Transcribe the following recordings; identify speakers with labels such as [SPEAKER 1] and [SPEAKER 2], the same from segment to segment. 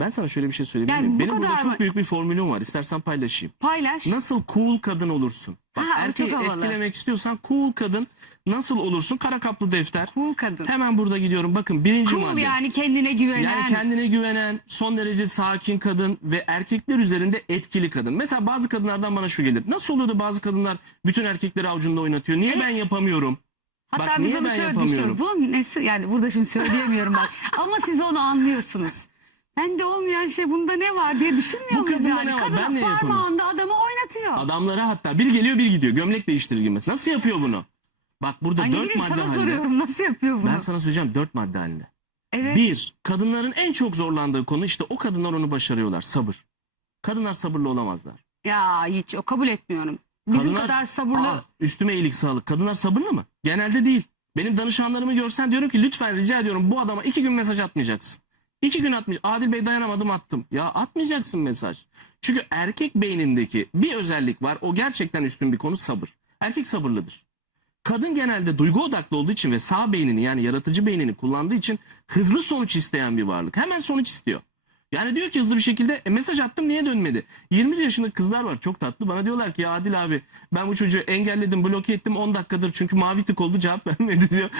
[SPEAKER 1] Ben sana şöyle bir şey söyleyeyim.
[SPEAKER 2] Yani
[SPEAKER 1] mi?
[SPEAKER 2] bu
[SPEAKER 1] Benim burada
[SPEAKER 2] kadar
[SPEAKER 1] çok
[SPEAKER 2] mı?
[SPEAKER 1] büyük bir formülüm var. İstersen paylaşayım.
[SPEAKER 2] Paylaş.
[SPEAKER 1] Nasıl cool kadın olursun? Bak
[SPEAKER 2] Ha, o
[SPEAKER 1] erkeği
[SPEAKER 2] çok havalı.
[SPEAKER 1] etkilemek istiyorsan cool kadın nasıl olursun? Kara kaplı defter.
[SPEAKER 2] Cool kadın.
[SPEAKER 1] Hemen burada gidiyorum. Bakın birinci
[SPEAKER 2] Cool
[SPEAKER 1] madde.
[SPEAKER 2] yani kendine güvenen.
[SPEAKER 1] Yani kendine güvenen, son derece sakin kadın ve erkekler üzerinde etkili kadın. Mesela bazı kadınlardan bana şu gelir. Nasıl oluyor da bazı kadınlar bütün erkekleri avucunda oynatıyor? Niye ben yapamıyorum?
[SPEAKER 2] Hatta
[SPEAKER 1] Bak,
[SPEAKER 2] biz
[SPEAKER 1] niye
[SPEAKER 2] onu
[SPEAKER 1] ben
[SPEAKER 2] şöyle
[SPEAKER 1] yapamıyorum?
[SPEAKER 2] düşünüyoruz. Bunun nesi yani burada şimdi söyleyemiyorum bak. Ama siz onu anlıyorsunuz. Bende olmayan şey bunda ne var diye düşünmüyor
[SPEAKER 1] Bu
[SPEAKER 2] muyuz
[SPEAKER 1] kadında
[SPEAKER 2] yani?
[SPEAKER 1] ne var?
[SPEAKER 2] Kadın
[SPEAKER 1] Ben
[SPEAKER 2] parmağında adamı oynatıyor.
[SPEAKER 1] Adamlara hatta bir geliyor bir gidiyor. Gömlek değiştirir gibi. mesela. Nasıl yapıyor bunu? Bak burada
[SPEAKER 2] Ay ne
[SPEAKER 1] dört
[SPEAKER 2] bileyim
[SPEAKER 1] madde
[SPEAKER 2] sana
[SPEAKER 1] halinde.
[SPEAKER 2] soruyorum nasıl yapıyor bunu?
[SPEAKER 1] Ben sana söyleyeceğim dört madde halinde.
[SPEAKER 2] evet.
[SPEAKER 1] Bir, kadınların en çok zorlandığı konu işte o kadınlar onu başarıyorlar. Sabır. Kadınlar sabırlı olamazlar.
[SPEAKER 2] Ya hiç o kabul etmiyorum. Bizim
[SPEAKER 1] Kadınlar-
[SPEAKER 2] kadar sabırlı.
[SPEAKER 1] Aa, üstüme iyilik sağlık. Kadınlar sabırlı mı? Genelde değil. Benim danışanlarımı görsen diyorum ki lütfen rica ediyorum bu adama iki gün mesaj atmayacaksın. İki gün atmış. Adil Bey dayanamadım attım. Ya atmayacaksın mesaj. Çünkü erkek beynindeki bir özellik var. O gerçekten üstün bir konu sabır. Erkek sabırlıdır. Kadın genelde duygu odaklı olduğu için ve sağ beynini yani yaratıcı beynini kullandığı için hızlı sonuç isteyen bir varlık. Hemen sonuç istiyor. Yani diyor ki hızlı bir şekilde "E, mesaj attım niye dönmedi? 21 yaşında kızlar var çok tatlı. Bana diyorlar ki ya Adil abi ben bu çocuğu engelledim bloke ettim 10 dakikadır çünkü mavi tık oldu cevap vermedi diyor.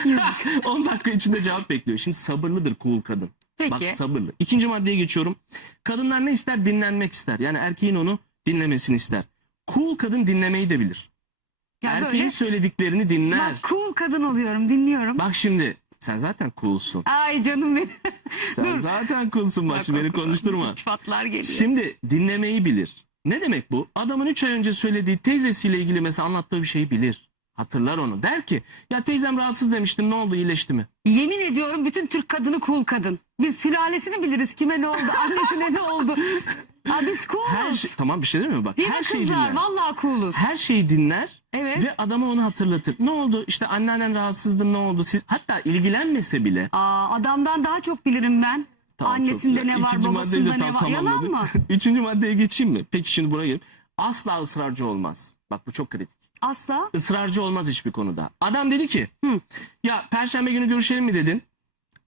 [SPEAKER 1] 10 dakika içinde cevap bekliyor. Şimdi sabırlıdır cool kadın.
[SPEAKER 2] Peki.
[SPEAKER 1] Bak sabırlı. İkinci maddeye geçiyorum. Kadınlar ne ister? Dinlenmek ister. Yani erkeğin onu dinlemesini ister. Cool kadın dinlemeyi de bilir.
[SPEAKER 2] Ya
[SPEAKER 1] Erkeğin
[SPEAKER 2] böyle,
[SPEAKER 1] söylediklerini dinler.
[SPEAKER 2] bak cool kadın oluyorum dinliyorum.
[SPEAKER 1] Bak şimdi sen zaten coolsun.
[SPEAKER 2] Ay canım benim.
[SPEAKER 1] Sen
[SPEAKER 2] Dur.
[SPEAKER 1] zaten coolsun bak, şimdi beni konuşturma.
[SPEAKER 2] Fatlar geliyor.
[SPEAKER 1] Şimdi dinlemeyi bilir. Ne demek bu? Adamın 3 ay önce söylediği teyzesiyle ilgili mesela anlattığı bir şeyi bilir. Hatırlar onu. Der ki ya teyzem rahatsız demiştin ne oldu iyileşti mi?
[SPEAKER 2] Yemin ediyorum bütün Türk kadını cool kadın. Biz sülalesini biliriz kime ne oldu, annesine ne oldu. Aa, biz cooluz.
[SPEAKER 1] Her şey, tamam bir şey değil mi bak?
[SPEAKER 2] Değil mi
[SPEAKER 1] her şeyi
[SPEAKER 2] kızlar?
[SPEAKER 1] dinler.
[SPEAKER 2] Vallahi cooluz.
[SPEAKER 1] Her şeyi dinler
[SPEAKER 2] Evet.
[SPEAKER 1] ve adama onu hatırlatır. Ne oldu? İşte anneannen rahatsızdı ne oldu? Siz hatta ilgilenmese bile
[SPEAKER 2] Aa, adamdan daha çok bilirim ben.
[SPEAKER 1] Tamam, çok
[SPEAKER 2] Annesinde
[SPEAKER 1] güzel.
[SPEAKER 2] ne var,
[SPEAKER 1] İkinci maddeyi de
[SPEAKER 2] babasında ne
[SPEAKER 1] tam
[SPEAKER 2] var. Yalan
[SPEAKER 1] tamamladık.
[SPEAKER 2] mı?
[SPEAKER 1] Üçüncü maddeye geçeyim mi? Peki şimdi buraya gelip asla ısrarcı olmaz. Bak bu çok kritik.
[SPEAKER 2] Asla.
[SPEAKER 1] ısrarcı olmaz hiçbir konuda. Adam dedi ki
[SPEAKER 2] Hı.
[SPEAKER 1] ya perşembe günü görüşelim mi dedin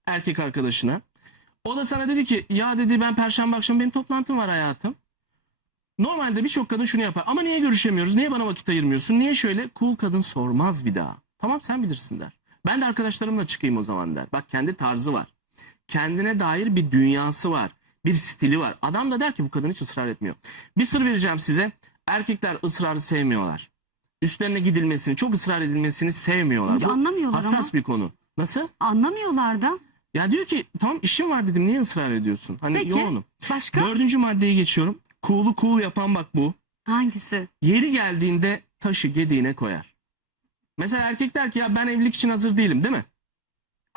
[SPEAKER 1] erkek arkadaşına. O da sana dedi ki ya dedi ben perşembe akşamı benim toplantım var hayatım. Normalde birçok kadın şunu yapar ama niye görüşemiyoruz niye bana vakit ayırmıyorsun niye şöyle cool kadın sormaz bir daha. Tamam sen bilirsin der. Ben de arkadaşlarımla çıkayım o zaman der. Bak kendi tarzı var. Kendine dair bir dünyası var. Bir stili var. Adam da der ki bu kadın hiç ısrar etmiyor. Bir sır vereceğim size. Erkekler ısrarı sevmiyorlar. Üstlerine gidilmesini, çok ısrar edilmesini sevmiyorlar. Bu
[SPEAKER 2] Anlamıyorlar
[SPEAKER 1] hassas
[SPEAKER 2] ama.
[SPEAKER 1] bir konu. Nasıl?
[SPEAKER 2] Anlamıyorlar da.
[SPEAKER 1] Ya diyor ki tamam işim var dedim niye ısrar ediyorsun? Hani
[SPEAKER 2] Peki.
[SPEAKER 1] yoğunum.
[SPEAKER 2] Başka?
[SPEAKER 1] Dördüncü maddeye geçiyorum. Cool'u cool yapan bak bu.
[SPEAKER 2] Hangisi?
[SPEAKER 1] Yeri geldiğinde taşı gediğine koyar. Mesela erkek der ki ya ben evlilik için hazır değilim değil mi?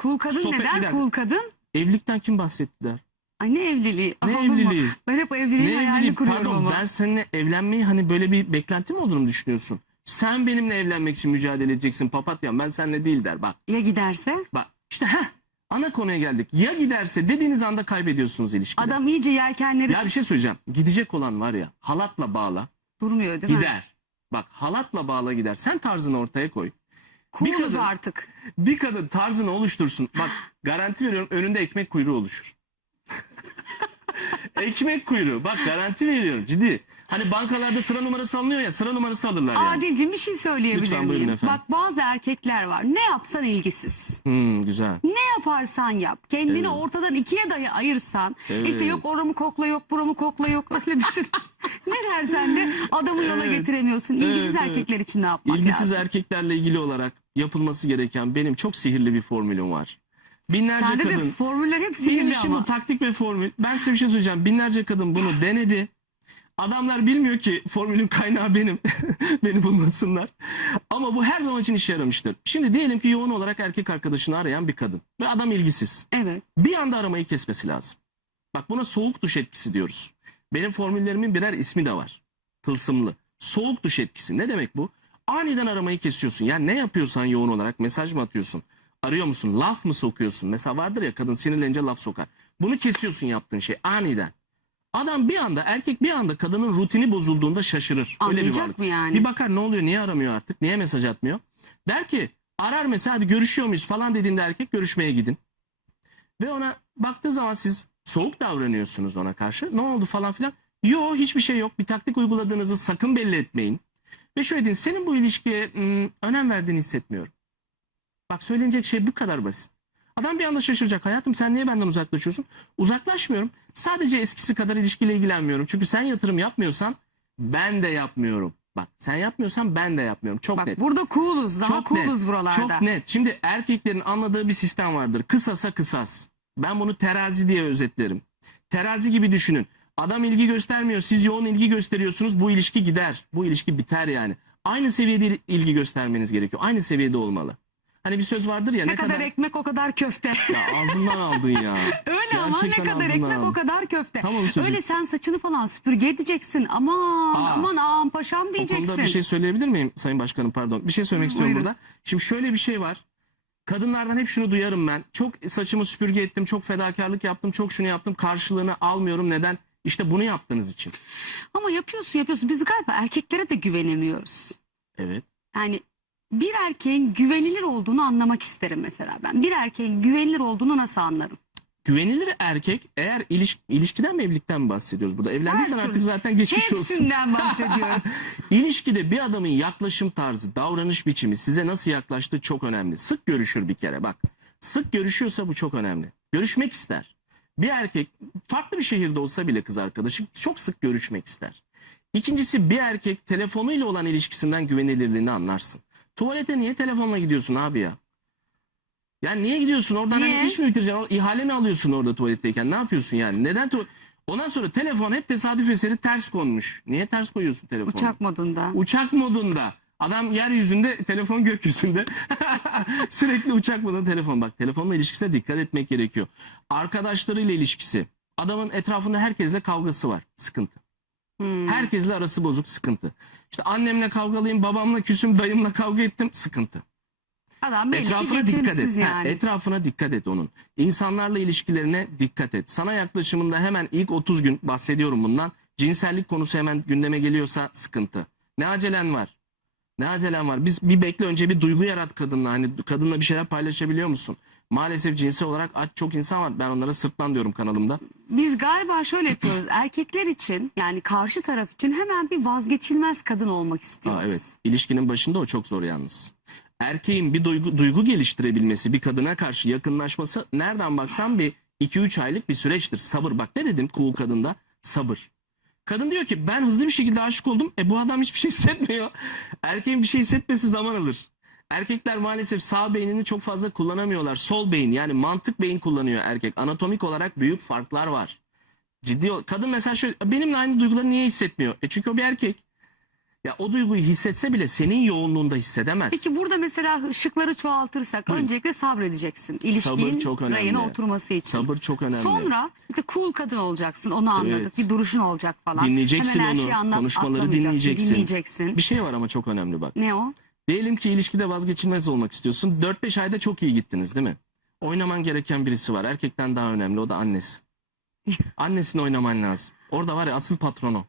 [SPEAKER 2] Cool kadın
[SPEAKER 1] Sohbet
[SPEAKER 2] neden
[SPEAKER 1] gider.
[SPEAKER 2] cool kadın?
[SPEAKER 1] Evlilikten kim bahsetti der.
[SPEAKER 2] Ay ne evliliği?
[SPEAKER 1] Ne
[SPEAKER 2] Anladın mı?
[SPEAKER 1] evliliği?
[SPEAKER 2] Ben hep o evliliğin
[SPEAKER 1] Ne
[SPEAKER 2] hayalini
[SPEAKER 1] evliliği?
[SPEAKER 2] kuruyorum
[SPEAKER 1] Pardon
[SPEAKER 2] ama.
[SPEAKER 1] ben seninle evlenmeyi hani böyle bir beklenti mi olduğunu düşünüyorsun? Sen benimle evlenmek için mücadele edeceksin papatyam ben seninle değil der bak.
[SPEAKER 2] Ya giderse?
[SPEAKER 1] Bak işte heh ana konuya geldik. Ya giderse dediğiniz anda kaybediyorsunuz ilişkiyi.
[SPEAKER 2] Adam iyice yelkenleri
[SPEAKER 1] Ya bir şey söyleyeceğim. Gidecek olan var ya halatla bağla
[SPEAKER 2] durmuyor değil mi?
[SPEAKER 1] gider. Bak halatla bağla gider. Sen tarzını ortaya koy. Bir
[SPEAKER 2] Cooluz
[SPEAKER 1] kadın-
[SPEAKER 2] artık.
[SPEAKER 1] Bir kadın tarzını oluştursun. Bak garanti veriyorum önünde ekmek kuyruğu oluşur. ekmek kuyruğu. Bak garanti veriyorum ciddi. Hani bankalarda sıra numarası alınıyor ya sıra numarası alırlar yani.
[SPEAKER 2] Adilciğim bir şey söyleyebilir
[SPEAKER 1] Lütfen buyurun
[SPEAKER 2] miyim?
[SPEAKER 1] efendim.
[SPEAKER 2] Bak bazı erkekler var. Ne yapsan ilgisiz.
[SPEAKER 1] Hmm, güzel.
[SPEAKER 2] Ne yaparsan yap. Kendini
[SPEAKER 1] Evet.
[SPEAKER 2] ortadan ikiye dayı ayırsan.
[SPEAKER 1] Evet.
[SPEAKER 2] işte yok oramı kokla yok buramı kokla yok. Öyle düşün. ne dersen de adamı yola
[SPEAKER 1] Evet.
[SPEAKER 2] getiremiyorsun. İlgisiz
[SPEAKER 1] Evet, evet.
[SPEAKER 2] erkekler için ne yapmak
[SPEAKER 1] İlgisiz
[SPEAKER 2] lazım?
[SPEAKER 1] erkeklerle ilgili olarak yapılması gereken benim çok sihirli bir formülüm var. Binlerce
[SPEAKER 2] Sende
[SPEAKER 1] kadın...
[SPEAKER 2] de formüller hep
[SPEAKER 1] Benim
[SPEAKER 2] sinirli
[SPEAKER 1] işim
[SPEAKER 2] ama.
[SPEAKER 1] bu taktik ve formül. Ben size bir şey söyleyeceğim. Binlerce kadın bunu denedi. Adamlar bilmiyor ki formülün kaynağı benim. Beni bulmasınlar. Ama bu her zaman için işe yaramıştır. Şimdi diyelim ki yoğun olarak erkek arkadaşını arayan bir kadın. Ve adam ilgisiz.
[SPEAKER 2] Evet.
[SPEAKER 1] Bir anda aramayı kesmesi lazım. Bak buna soğuk duş etkisi diyoruz. Benim formüllerimin birer ismi de var. Tılsımlı. Soğuk duş etkisi. Ne demek bu? Aniden aramayı kesiyorsun. Yani ne yapıyorsan yoğun olarak mesaj mı atıyorsun? Arıyor musun? Laf mı sokuyorsun? Mesela vardır ya kadın sinirlenince laf sokar. Bunu kesiyorsun yaptığın şey aniden. Adam bir anda erkek bir anda kadının rutini bozulduğunda şaşırır. Öyle bir
[SPEAKER 2] Anlayacak
[SPEAKER 1] varlık.
[SPEAKER 2] mı yani?
[SPEAKER 1] Bir bakar ne oluyor niye aramıyor artık? Niye mesaj atmıyor? Der ki arar mesela hadi görüşüyor muyuz falan dediğinde erkek görüşmeye gidin. Ve ona baktığı zaman siz Soğuk davranıyorsunuz ona karşı. Ne oldu falan filan. Yo hiçbir şey yok. Bir taktik uyguladığınızı sakın belli etmeyin. Ve şöyle deyin senin bu ilişkiye ım, önem verdiğini hissetmiyorum. Bak söylenecek şey bu kadar basit. Adam bir anda şaşıracak. Hayatım sen niye benden uzaklaşıyorsun? Uzaklaşmıyorum. Sadece eskisi kadar ilişkiyle ilgilenmiyorum. Çünkü sen yatırım yapmıyorsan ben de yapmıyorum. Bak sen yapmıyorsan ben de yapmıyorum. Çok
[SPEAKER 2] Bak
[SPEAKER 1] net.
[SPEAKER 2] burada cooluz. Daha
[SPEAKER 1] Çok
[SPEAKER 2] cooluz
[SPEAKER 1] net,
[SPEAKER 2] buralarda.
[SPEAKER 1] Çok net. Şimdi erkeklerin anladığı bir sistem vardır. Kısasa kısas. Ben bunu terazi diye özetlerim. Terazi gibi düşünün. Adam ilgi göstermiyor. Siz yoğun ilgi gösteriyorsunuz. Bu ilişki gider. Bu ilişki biter yani. Aynı seviyede ilgi göstermeniz gerekiyor. Aynı seviyede olmalı. Hani bir söz vardır ya
[SPEAKER 2] Ne, kadar, ekmek o kadar köfte.
[SPEAKER 1] Ya ağzımdan aldın ya.
[SPEAKER 2] Öyle ama ne
[SPEAKER 1] Gerçekten
[SPEAKER 2] kadar ekmek
[SPEAKER 1] aldın.
[SPEAKER 2] o kadar köfte.
[SPEAKER 1] Tam onu söyleyecektim.
[SPEAKER 2] Öyle sen saçını falan süpürge edeceksin. Aman
[SPEAKER 1] Aa.
[SPEAKER 2] aman ağam paşam
[SPEAKER 1] O
[SPEAKER 2] diyeceksin.
[SPEAKER 1] konuda bir şey söyleyebilir miyim Sayın Başkanım pardon. Bir şey söylemek istiyorum
[SPEAKER 2] buyurun.
[SPEAKER 1] burada. Şimdi şöyle bir şey var. Kadınlardan hep şunu duyarım ben. Çok saçımı süpürge ettim, çok fedakarlık yaptım, çok şunu yaptım. Karşılığını almıyorum. Neden? İşte bunu yaptığınız için.
[SPEAKER 2] Ama yapıyorsun yapıyorsun. Biz galiba erkeklere de güvenemiyoruz.
[SPEAKER 1] Evet.
[SPEAKER 2] Yani bir erkeğin güvenilir olduğunu anlamak isterim mesela ben. Bir erkeğin güvenilir olduğunu nasıl anlarım?
[SPEAKER 1] Güvenilir erkek eğer iliş, ilişkiden mi evlilikten mi bahsediyoruz burada? Evlendiysen
[SPEAKER 2] Her
[SPEAKER 1] artık
[SPEAKER 2] türlü.
[SPEAKER 1] zaten geçmiş olsun.
[SPEAKER 2] Hepsinden bahsediyorum.
[SPEAKER 1] İlişkide bir adamın yaklaşım tarzı, davranış biçimi size nasıl yaklaştığı çok önemli. Sık görüşür bir kere bak. Sık görüşüyorsa bu çok önemli. Görüşmek ister. Bir erkek farklı bir şehirde olsa bile kız arkadaşı çok sık görüşmek ister. İkincisi bir erkek telefonuyla olan ilişkisinden güvenilirliğini anlarsın. Tuvalete niye telefonla gidiyorsun abi ya? Yani niye gidiyorsun oradan
[SPEAKER 2] Niye?
[SPEAKER 1] hani iş mi bitireceksin? İhale mi alıyorsun orada tuvaletteyken? Ne yapıyorsun yani? Neden tu- Ondan sonra telefon hep tesadüf eseri ters konmuş. Niye ters koyuyorsun telefonu?
[SPEAKER 2] Uçak modunda.
[SPEAKER 1] Uçak modunda. Adam yeryüzünde, telefon gökyüzünde. Sürekli uçak modunda telefon. Bak telefonla ilişkisine dikkat etmek gerekiyor. Arkadaşlarıyla ilişkisi. Adamın etrafında herkesle kavgası var. Sıkıntı.
[SPEAKER 2] Hmm.
[SPEAKER 1] Herkesle arası bozuk sıkıntı. İşte annemle kavgalıyım, babamla küsüm, dayımla kavga ettim sıkıntı.
[SPEAKER 2] Adam belli ki
[SPEAKER 1] Etrafına dikkat et.
[SPEAKER 2] yani.
[SPEAKER 1] etrafına dikkat et onun. İnsanlarla ilişkilerine dikkat et. Sana yaklaşımında hemen ilk 30 gün bahsediyorum bundan. Cinsellik konusu hemen gündeme geliyorsa sıkıntı. Ne acelen var? Ne acelen var? Biz bir bekle önce bir duygu yarat kadınla. Hani kadınla bir şeyler paylaşabiliyor musun? Maalesef cinsel olarak aç çok insan var. Ben onlara sırtlan diyorum kanalımda.
[SPEAKER 2] Biz galiba şöyle yapıyoruz. Erkekler için yani karşı taraf için hemen bir vazgeçilmez kadın olmak istiyoruz.
[SPEAKER 1] Aa, evet. İlişkinin başında o çok zor yalnız. Erkeğin bir duygu, duygu geliştirebilmesi, bir kadına karşı yakınlaşması nereden baksan bir 2-3 aylık bir süreçtir. Sabır. Bak ne dedim cool kadında? Sabır. Kadın diyor ki ben hızlı bir şekilde aşık oldum. E bu adam hiçbir şey hissetmiyor. Erkeğin bir şey hissetmesi zaman alır. Erkekler maalesef sağ beynini çok fazla kullanamıyorlar. Sol beyin yani mantık beyin kullanıyor erkek. Anatomik olarak büyük farklar var. Ciddi Kadın mesela şöyle benimle aynı duyguları niye hissetmiyor? E çünkü o bir erkek. Ya o duyguyu hissetse bile senin yoğunluğunda hissedemez.
[SPEAKER 2] Peki burada mesela ışıkları çoğaltırsak
[SPEAKER 1] Buyurun.
[SPEAKER 2] öncelikle sabredeceksin. İlişkinin
[SPEAKER 1] çok önemli.
[SPEAKER 2] rayına oturması için.
[SPEAKER 1] Sabır çok önemli.
[SPEAKER 2] Sonra işte cool kadın olacaksın onu anladık.
[SPEAKER 1] Evet.
[SPEAKER 2] Bir duruşun olacak falan.
[SPEAKER 1] Dinleyeceksin
[SPEAKER 2] Hemen her
[SPEAKER 1] onu,
[SPEAKER 2] şeyi anlat,
[SPEAKER 1] konuşmaları
[SPEAKER 2] atlamayacaksın,
[SPEAKER 1] dinleyeceksin.
[SPEAKER 2] dinleyeceksin.
[SPEAKER 1] Bir şey var ama çok önemli bak.
[SPEAKER 2] Ne o?
[SPEAKER 1] Diyelim ki ilişkide vazgeçilmez olmak istiyorsun. 4-5 ayda çok iyi gittiniz değil mi? Oynaman gereken birisi var. Erkekten daha önemli o da annesi. Annesini oynaman lazım. Orada var ya asıl patronu.